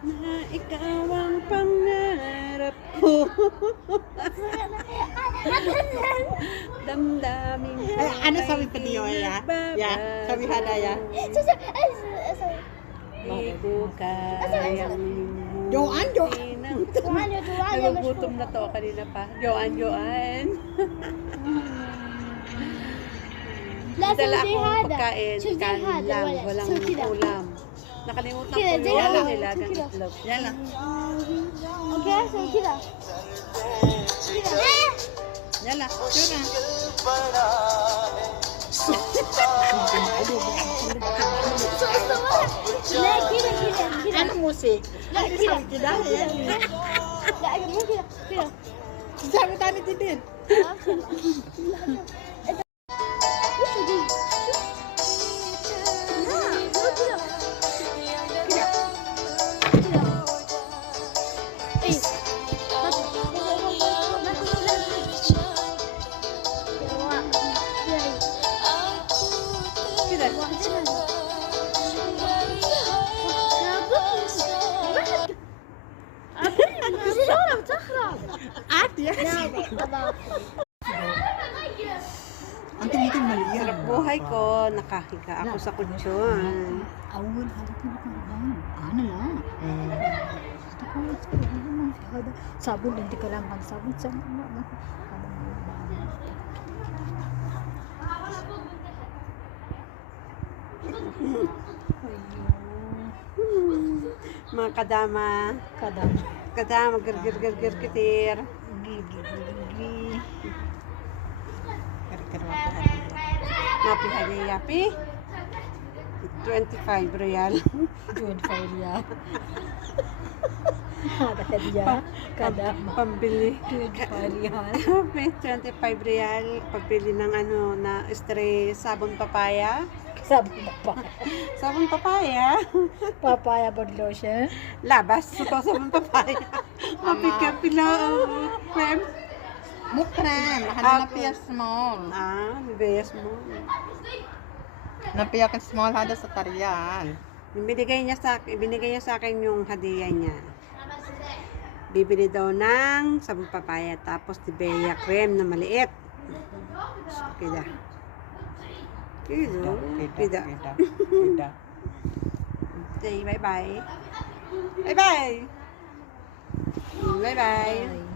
na ikaw ang pangarap ko. Damdamin ko Ano sabi ay pa niyo ya? di Ya, sabi hada ya. Di ko kayang Joan, Joan. Nagugutom na to kanina pa. Joan. Dala akong pagkain, kanin lang, walang ulam. Nakalimutan ko yung nilagang itlog. Yala. Okay, so kita. Yala. Yun Ano musik? Sabi kita yan. Sabi tani din. Ang tumiting mali yan. Sarap buhay ko, nakahiga ako sa kutsyon. Awal ada pun bukan. Ano lang. Sabun nanti kalangan sabun sama. Mga kadama, gargir kitir. Mapi yapi. 25 real. 25 ya. Ada hadiah. Kada Pambili. 25 ya. 25 real. Pagbili ng na sabon papaya. Sabun pa. Sabon papaya. Papaya body lotion. Labas. Sabon papaya. Mapika pila krem. Mukran. Hada na piya small. Bibiyas mo. Napiya ka small hada sa tarian. Binigay niya sa akin yung hadiah niya. Bibili daw ng sabon papaya tapos Nivea cream na maliit. Kida. Okay, bye-bye. Bye-bye. Bye-bye.